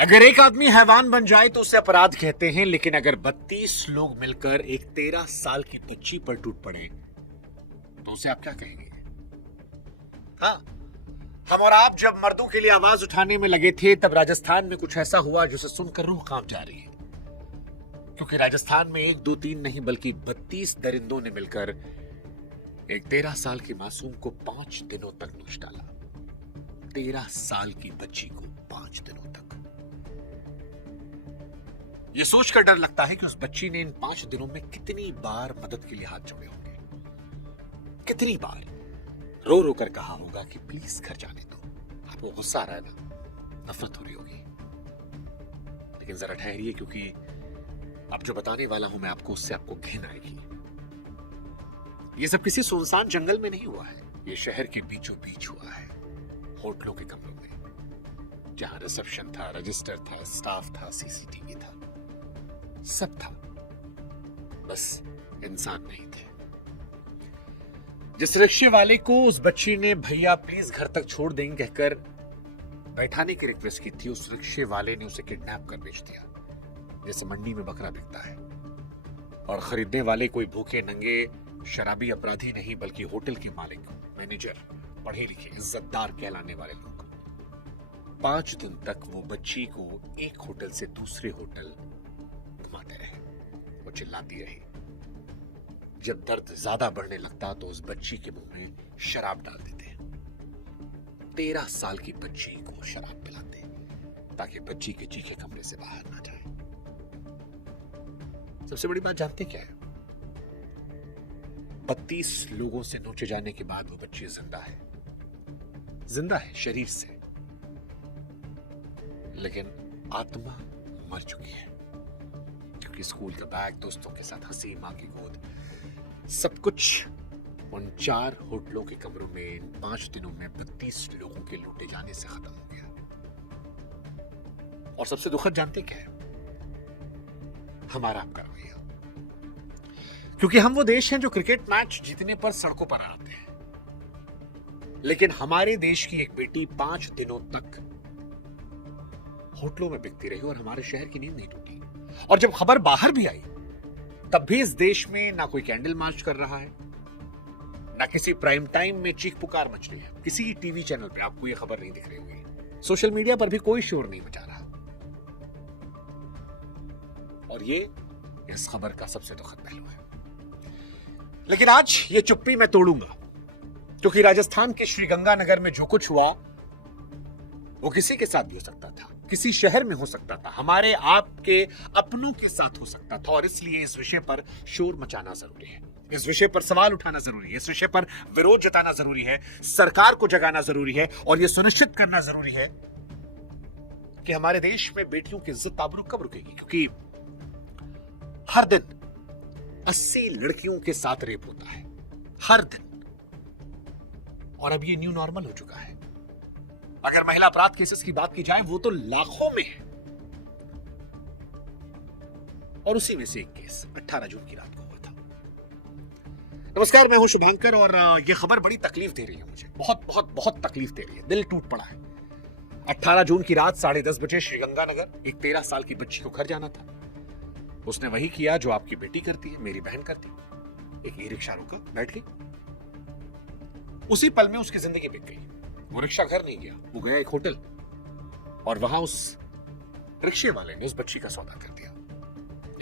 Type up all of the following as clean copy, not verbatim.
अगर एक आदमी हैवान बन जाए तो उसे अपराध कहते हैं, लेकिन अगर 32 लोग मिलकर एक 13 साल की बच्ची पर टूट पड़े तो उसे आप क्या कहेंगे? हाँ, हम और आप जब मर्दों के लिए आवाज उठाने में लगे थे तब राजस्थान में कुछ ऐसा हुआ जिसे सुनकर रूह कांप जा रही है, क्योंकि राजस्थान में 1 2 3 नहीं बल्कि 32 दरिंदों ने मिलकर एक 13 साल की मासूम को 5 दिनों तक नोच डाला। 13 साल की बच्ची को 5 दिनों तक। यह सोचकर डर लगता है कि उस बच्ची ने इन 5 दिनों में कितनी बार मदद के लिए हाथ जोड़े होंगे, कितनी बार रो रो कर कहा होगा कि प्लीज घर जाने दो। आपको गुस्सा आ रहा है ना, नफरत हो रही होगी, लेकिन जरा ठहरिए, क्योंकि अब जो बताने वाला हूं मैं आपको, उससे आपको घिन आएगी। यह सब किसी सुनसान जंगल में नहीं हुआ है, यह शहर के बीचों बीच हुआ है, होटलों के कमरों में, जहां रिसेप्शन था, रजिस्टर था, स्टाफ था, सीसीटीवी था, सब था, बस इंसान नहीं थे। जिस रिक्शे वाले को उस बच्ची ने भैया प्लीज घर तक छोड़ देंगे कहकर बैठाने की रिक्वेस्ट की थी, उस रिक्शे वाले ने उसे किडनैप कर बेच दिया, जैसे मंडी में बकरा बिकता है। और खरीदने वाले कोई भूखे नंगे शराबी अपराधी नहीं, बल्कि होटल के मालिक, मैनेजर, पढ़े लिखे, इज्जतदार कहलाने वाले लोग। 5 दिन तक वो बच्ची को एक होटल से दूसरे होटल घुमाते रहे, वो चिल्लाती रही। जब दर्द ज्यादा बढ़ने लगता तो उस बच्ची के मुंह में शराब डाल देते। 13 साल की बच्ची को शराब पिलाते ताकि बच्ची के चीखे कमरे से बाहर ना जाए। सबसे बड़ी बात जानते क्या है? 32 लोगों से नोचे जाने के बाद वो बच्ची जिंदा है, जिंदा है शरीर से, लेकिन आत्मा मर चुकी है, क्योंकि स्कूल का बैग, दोस्तों के साथ हंसी, मां की गोद, सब कुछ उन 4 होटलों के कमरों में इन 5 दिनों में 32 लोगों के लूटे जाने से खत्म हो गया। और सबसे दुखद जानते क्या है? हमारा आपका रवैया, क्योंकि हम वो देश हैं जो क्रिकेट मैच जीतने पर सड़कों पर आते हैं, लेकिन हमारे देश की एक बेटी 5 दिनों तक होटलों में बिकती रही और हमारे शहर की नींद नहीं टूटी। और जब खबर बाहर भी आई तब भी इस देश में ना कोई कैंडल मार्च कर रहा है, ना किसी प्राइम टाइम में चीख पुकार मच रही है, किसी टीवी चैनल पे आपको यह खबर नहीं दिख रही होगी, सोशल मीडिया पर भी कोई शोर नहीं मचा रहा। और ये इस खबर का सबसे दुखद पहलू है। लेकिन आज ये चुप्पी मैं तोड़ूंगा, क्योंकि राजस्थान के श्रीगंगानगर में जो कुछ हुआ वो किसी के साथ भी हो सकता था, किसी शहर में हो सकता था, हमारे आपके अपनों के साथ हो सकता था। और इसलिए इस विषय पर शोर मचाना जरूरी है, इस विषय पर सवाल उठाना जरूरी है, इस विषय पर विरोध जताना जरूरी है, सरकार को जगाना जरूरी है, और यह सुनिश्चित करना जरूरी है कि हमारे देश में बेटियों की इज्जत आबरू कब रुकेगी। क्योंकि हर दिन 80 लड़कियों के साथ रेप होता है, हर दिन, और अब ये न्यू नॉर्मल हो चुका है। अगर महिला अपराध केसेस की बात की जाए वो तो लाखों में है, और उसी में से एक केस 18 जून की रात को हुआ था। नमस्कार, मैं हूं शुभांकर, और यह खबर बड़ी तकलीफ दे रही है मुझे, बहुत बहुत बहुत तकलीफ दे रही है, दिल टूट पड़ा है। 18 जून की रात 10:30 बजे श्रीगंगानगर एक 13 साल की बच्ची को घर जाना था। उसने वही किया जो आपकी बेटी करती है, मेरी बहन करती है। एक ई रिक्शा रुका, बैठ गई, उसी पल में उसकी जिंदगी बिक गई। वो रिक्शा घर नहीं गया, वो गया एक होटल, और वहां उस रिक्शे वाले ने उस बच्ची का सौदा कर दिया।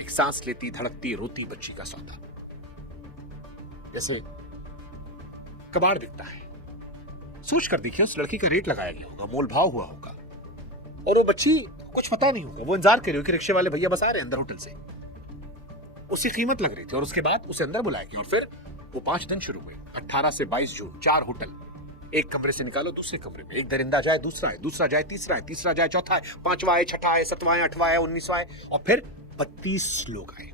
एक सांस लेती, धड़कती, रोती बच्ची का सौदा, जैसे कबाड़ बिकता है। सोच कर देखिए, उस लड़की का रेट लगाया गया होगा, मोल भाव हुआ होगा, और वो बच्ची कुछ पता नहीं होगा, वो इंतजार कर रही हो कि रिक्शे वाले भैया बस आ रहे हैं अंदर होटल से। उसकी कीमत लग रही थी, और उसके बाद उसे अंदर बुलाया गया, और फिर वो 5 दिन शुरू हुए। 18 से 22 जून 4 होटल, एक कमरे से निकालो दूसरे कमरे में, एक दरिंदा जाए, दूसरा है, दूसरा जाए, तीसरा है, तीसरा जाए, चौथा है, 5वां है, 6वां है, 7वां है, 8वां है, 19वां है, और फिर 32 लोग आए।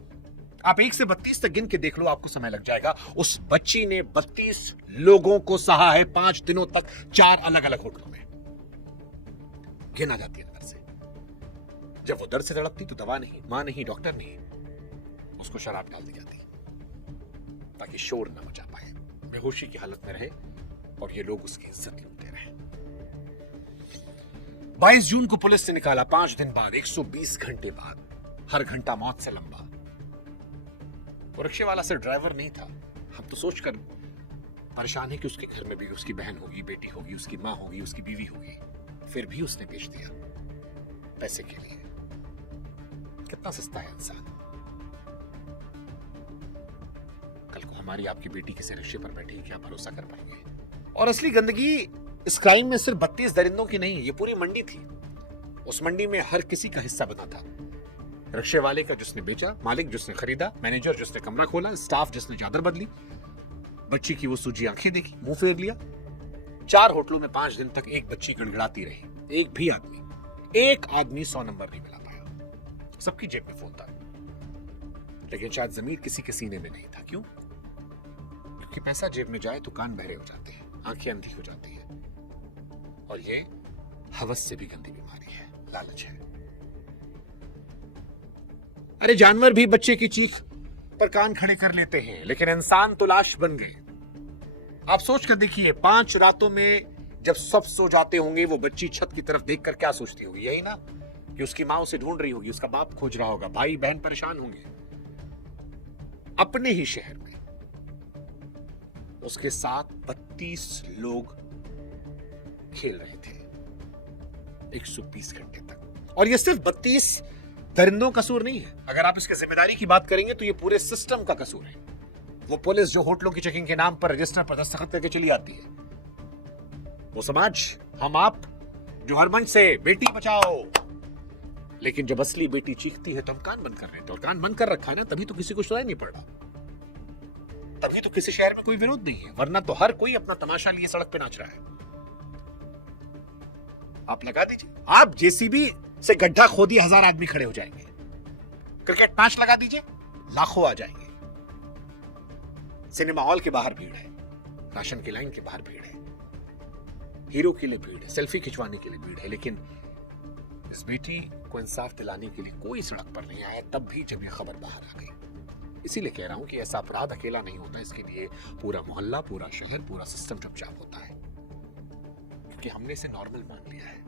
आप 1 से 32 तक गिन के देख लो, आपको समय लग जाएगा। उस बच्ची ने 32 लोगों को सहा है 5 दिनों तक, 4 अलग अलग होटलों में। घिन आ जाती है अंदर से। जब वो दर्द से तड़पती तो दवा नहीं, मां नहीं, डॉक्टर नहीं, उसको शराब डाल दी जाती ताकि शोर न मचा पाए, बेहोशी की हालत में रहे, और ये लोग उसकी इज्जत लूटते रहे। 22 जून को पुलिस ने निकाला, 5 दिन बाद, 120 घंटे बाद, हर घंटा मौत से लंबा। वो रिक्शे वाला सिर्फ ड्राइवर नहीं था। हम तो सोचकर परेशान है कि उसके घर में भी उसकी बहन होगी, बेटी होगी, उसकी मां होगी, उसकी बीवी होगी, फिर भी उसने बेच दिया पैसे के लिए। कितना सस्ता है इंसान। कल को हमारी आपकी बेटी किसी रिक्शे पर बैठी, क्या भरोसा कर पाएंगे? और असली गंदगी इस क्राइम में सिर्फ 32 दरिंदों की नहीं है, ये पूरी मंडी थी। उस मंडी में हर किसी का हिस्सा बना था। रिक्शे वाले का जिसने बेचा, मालिक जिसने खरीदा, मैनेजर जिसने कमरा खोला, स्टाफ जिसने चादर बदली, बच्ची की वो सूजी आंखें देखी, मुंह फेर लिया। 4 होटलों में 5 दिन तक एक बच्ची गड़गड़ाती रही। एक आदमी 100 नंबर नहीं मिला पाया। सबकी जेब में फोन था, लेकिन शायद जमीर किसी के सीने में नहीं था। क्यों? क्योंकि पैसा जेब में जाए तो कान बहरे हो जाते हैं, आंखें अंधी हो जाती है, और ये हवस से भी गंदी बीमारी है, लालच है। अरे जानवर भी बच्चे की चीख पर कान खड़े कर लेते हैं, लेकिन इंसान तो लाश बन गए। आप सोच कर देखिए, 5 रातों में जब सब सो जाते होंगे, वो बच्ची छत की तरफ देखकर क्या सोचती होगी? यही ना कि उसकी मां उसे ढूंढ रही होगी, उसका बाप खोज रहा होगा, भाई बहन परेशान होंगे। अपने ही शहर में उसके साथ 32 लोग खेल रहे थे 120 घंटे तक। और ये सिर्फ 32 दरिंदों का कसूर नहीं है। अगर आप इसकी जिम्मेदारी की बात करेंगे तो ये पूरे सिस्टम का कसूर है। वो पुलिस जो होटलों की चेकिंग के नाम पर रजिस्टर पर दस्तखत करके चली आती है, वो समाज, हम आप, जो हर मंच से बेटी बचाओ, लेकिन जब असली बेटी चीखती है तो हम कान बंद कर रहे हैं। और कान बंद कर रखा है ना, तभी तो किसी को सुनाई नहीं पड़ रहा, तभी तो किसी शहर में कोई विरोध नहीं है, वरना तो हर कोई अपना तमाशा लिए सड़क पे नाच रहा है। आप लगा दीजिए, आप जेसीबी से गड्ढा खोदिए, 1000 आदमी खड़े हो जाएंगे। क्रिकेट मैच लगा दीजिए, लाखों आ जाएंगे। सिनेमा हॉल के बाहर भीड़ है, राशन की लाइन के बाहर भीड़ है, हीरो के लिए भीड़ है, सेल्फी खिंचवाने के लिए भीड़ है, लेकिन इस बेटी को इंसाफ दिलाने के लिए कोई सड़क पर नहीं आया, तब भी जब ये खबर बाहर आ गई। इसीलिए कह रहा हूं कि ऐसा अपराध अकेला नहीं होता, इसके लिए पूरा मोहल्ला, पूरा शहर, पूरा सिस्टम चुपचाप होता है, क्योंकि हमने इसे नॉर्मल मान लिया है।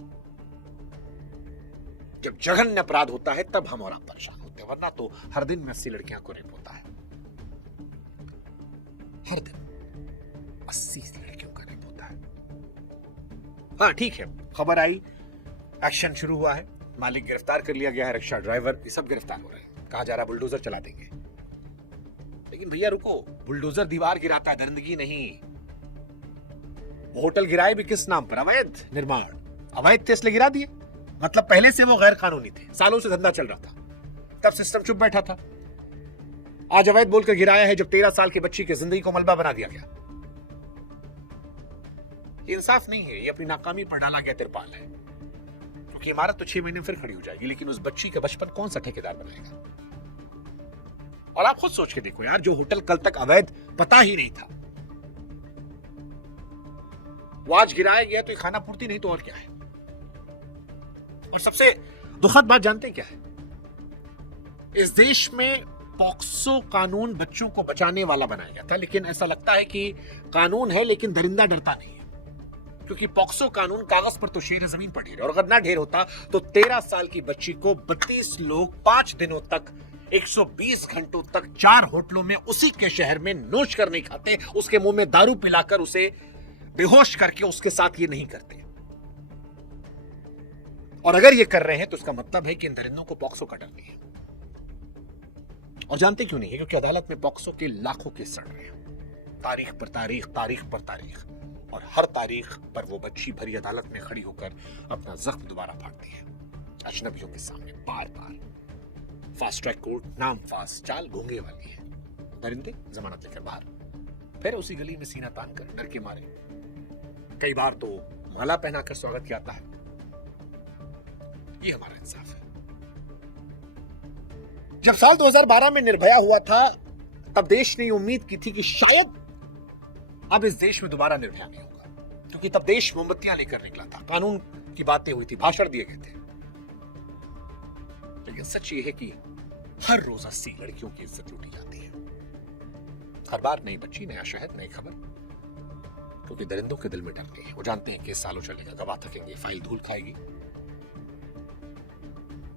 जब जघन्य अपराध होता है तब हम और आप परेशान होते हैं, वरना तो हर दिन में 80 लड़कियां को रेप होता है। हर दिन 80 लड़कियों का रेप होता है। हाँ ठीक है, खबर आई, एक्शन शुरू हुआ है, मालिक गिरफ्तार कर लिया गया है, रिक्शा ड्राइवर, ये सब गिरफ्तार हो रहे हैं। कहा जा रहा है बुलडोजर चला देंगे, लेकिन भैया रुको, बुलडोजर दीवार गिराता है, दरिंदगी नहीं। वो होटल गिराए भी किस नाम पर? अवैध निर्माण। अवैध थे इसलिए गिरा दिए, मतलब पहले से वो गैर कानूनी थे, सालों से धंधा चल रहा था, तब सिस्टम चुप बैठा था। आज अवैध बोलकर गिराया है जब 13 साल की बच्ची की जिंदगी को मलबा बना दिया गया। ये इंसाफ नहीं है, ये अपनी नाकामी पर डाला गया तिरपाल है, क्योंकि इमारत तो 6 महीने में फिर खड़ी हो जाएगी, लेकिन उस बच्ची का बचपन कौन सा ठेकेदार बनाएगा? और आप खुद सोच के देखो यार, जो होटल कल तक अवैध पता ही नहीं था, वो आज गिराया गया तो ये खाना पूर्ति नहीं तो और क्या है? और सबसे दुखद बात जानते क्या है? इस देश में पॉक्सो कानून बच्चों को बचाने वाला बनाया गया था, लेकिन ऐसा लगता है कि कानून है लेकिन दरिंदा डरता नहीं है, क्योंकि पॉक्सो कानून कागज पर तो शेर है, जमीन पर ढेर है। और अगर ना ढेर होता तो 13 साल की बच्ची को 32 लोग 5 दिनों तक 120 घंटों तक 4 होटलों में उसी के शहर में नोच कर नहीं खाते, उसके मुंह में दारू पिलाकर उसे बेहोश करके उसके साथ ये नहीं करते। और अगर ये कर रहे हैं तो इसका मतलब है कि इन दरिंदों को पॉक्सो का डर नहीं है। और जानते क्यों नहीं है? क्योंकि अदालत में पॉक्सो के लाखों केस चल रहे हैं, तारीख पर तारीख, तारीख पर तारीख, और हर तारीख पर वो बच्ची भरी अदालत में खड़ी होकर अपना जख्म दोबारा फाड़ती है अजनबियों के सामने, बार बार। फास्ट ट्रैक कोर्ट, नाम फास्ट, चाल गूंगे वाली है। दरिंदे जमानत लेकर बाहर, फिर उसी गली में सीना तान कर डर के मारे, कई बार तो माला पहनाकर स्वागत किया जाता है। ये हमारा इंसाफ है। जब साल 2012 में निर्भया हुआ था, तब देश ने उम्मीद की थी कि शायद अब इस देश में दोबारा निर्भया नहीं होगा, क्योंकि तब देश मोमबत्तियां लेकर निकला था, कानून की बातें हुई थी, भाषण दिए गए थे। लेकिन सच ये है कि हर रोज 80 लड़कियों की इज्जत लूटी जाती है। हर बार नई बच्ची, नया शहर, नई खबर, क्योंकि दरिंदों के दिल में डर नहीं है। वो जानते हैं कि सालों चलेगा, गवाह थकेंगे, फाइल धूल खाएगी,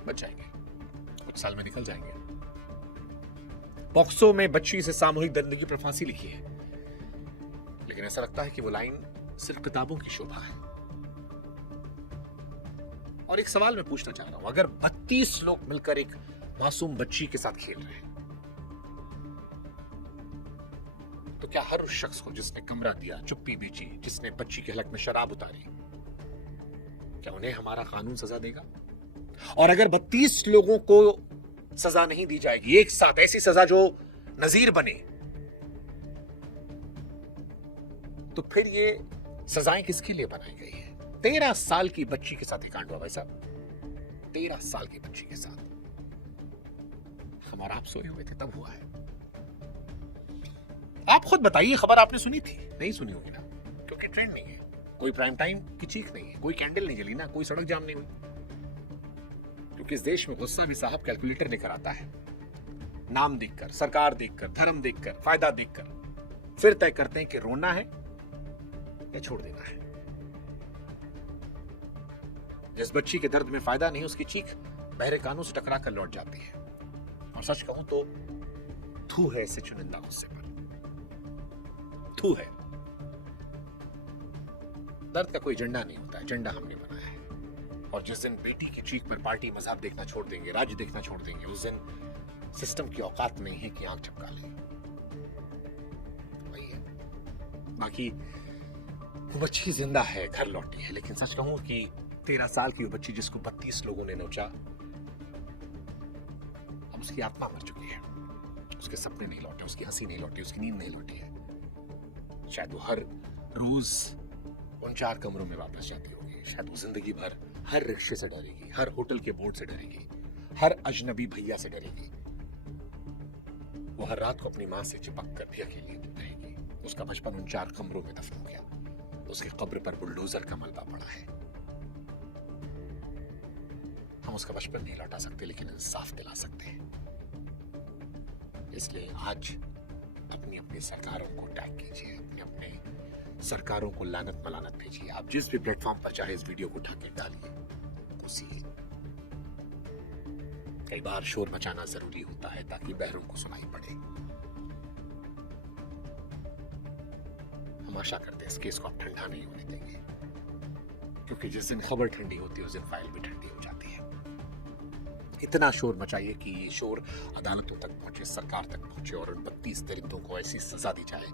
बच जाएंगे, कुछ साल में निकल जाएंगे। पॉक्सो में बच्ची से सामूहिक दंडगी पर फांसी लिखी है, लेकिन ऐसा लगता है कि वो लाइन सिर्फ किताबों की शोभा है। और एक सवाल मैं पूछना चाह रहा हूं, अगर 32 लोग मिलकर एक मासूम बच्ची के साथ खेल रहे हैं, तो क्या हर उस शख्स को जिसने कमरा दिया, चुप्पी बेची, जिसने बच्ची के हलक में शराब उतारी, क्या उन्हें हमारा कानून सजा देगा? और अगर 32 लोगों को सजा नहीं दी जाएगी, एक साथ ऐसी सजा जो नजीर बने, तो फिर ये सजाएं किसके लिए बनाई गई है? 13 साल की बच्ची के साथ ही कांड हुआ भाई साहब, 13 साल की बच्ची के साथ। हमारा आप सोए हुए थे तब हुआ है। आप खुद बताइए, खबर आपने सुनी थी? नहीं सुनी होगी ना, क्योंकि ट्रेंड नहीं है, कोई प्राइम टाइम की चीख नहीं है, कोई कैंडल नहीं जली ना, कोई सड़क जाम नहीं हुई। क्योंकि इस देश में गुस्सा भी साहब कैलकुलेटर लेकर आता है, नाम देखकर, सरकार देखकर, धर्म देखकर, फायदा देखकर, फिर तय करते हैं कि रोना है या छोड़ देना है। जिस बच्ची के दर्द में फायदा नहीं, उसकी चीख बहरे कानों से टकरा कर लौट जाती है। और सच कहूं तो थू है ऐसे चुनिंदा गुस्से पर, थू है। दर्द का कोई एजेंडा नहीं होता, एजेंडा हमने बनाया है। और जिस दिन बेटी की चीख पर पार्टी मजहब देखना छोड़ देंगे, राज्य देखना छोड़ देंगे, उस दिन सिस्टम की औकात नहीं है कि आंख झपका ले। वही है। बाकी वो बच्ची जिंदा है, घर लौटी है, लेकिन सच कहूं कि 13 साल की वो बच्ची जिसको 32 लोगों ने नोचा, अब उसकी आत्मा मर चुकी है। उसके सपने नहीं लौटे, उसकी हंसी नहीं लौटी, उसकी नींद नहीं लौटी है। शायद वो हर रोज उन 4 कमरों में वापस जाती होगी। शायद वो जिंदगी भर हर रिक्शे से डरेगी, हर होटल के बोर्ड से डरेगी, हर अजनबी भैया से डरेगी। वो हर रात को अपनी मां से चिपक कर भी अकेली रहेगी। उसका बचपन उन 4 कमरों में दफन हो गया। उसकी कब्र पर बुलडोजर का मलबा पड़ा है। हम उसका बचपन नहीं लौटा सकते, लेकिन इंसाफ दिला सकते हैं। इसलिए आज अपनी अपनी सरकारों को टैग कीजिए, अपने अपने सरकारों को लानत मलानत भेजिए। आप जिस भी प्लेटफॉर्म पर चाहे इस वीडियो को उठा के डालिए, उसी कई बार शोर मचाना जरूरी होता है ताकि बहरों को सुनाई पड़े। हम आशा करते हैं इस केस को आप ठंडा नहीं होने देंगे, क्योंकि जिस दिन खबर ठंडी होती है उस दिन फाइल भी ठंडी हो जाती है। इतना शोर मचाइए कि ये शोर अदालतों तक पहुंचे, सरकार तक पहुंचे, और उन 32 दरिंदों को ऐसी सजा दी जाए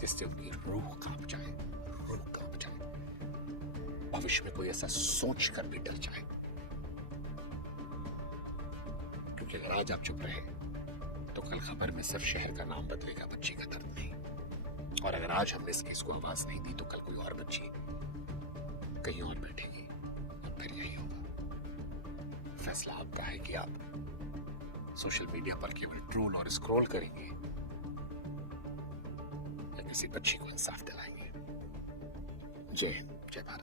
जिससे उनकी रूह कांप जाए, रूह कांप जाए। भविष्य में कोई ऐसा सोच कर भी डर जाए। क्योंकि अगर आज आप चुप रहे तो कल खबर में सिर्फ शहर का नाम बदलेगा, बच्ची का दर्द नहीं। और अगर आज हमने इस केस को आवाज नहीं दी तो कल कोई और बच्ची कहीं और बैठेगी और फिर यही होगा। फैसला आपका है कि आप सोशल मीडिया पर केवल ट्रोल और स्क्रॉल करेंगे या किसी बच्ची को इंसाफ दिलाएंगे। जय हिंद, जय भारत।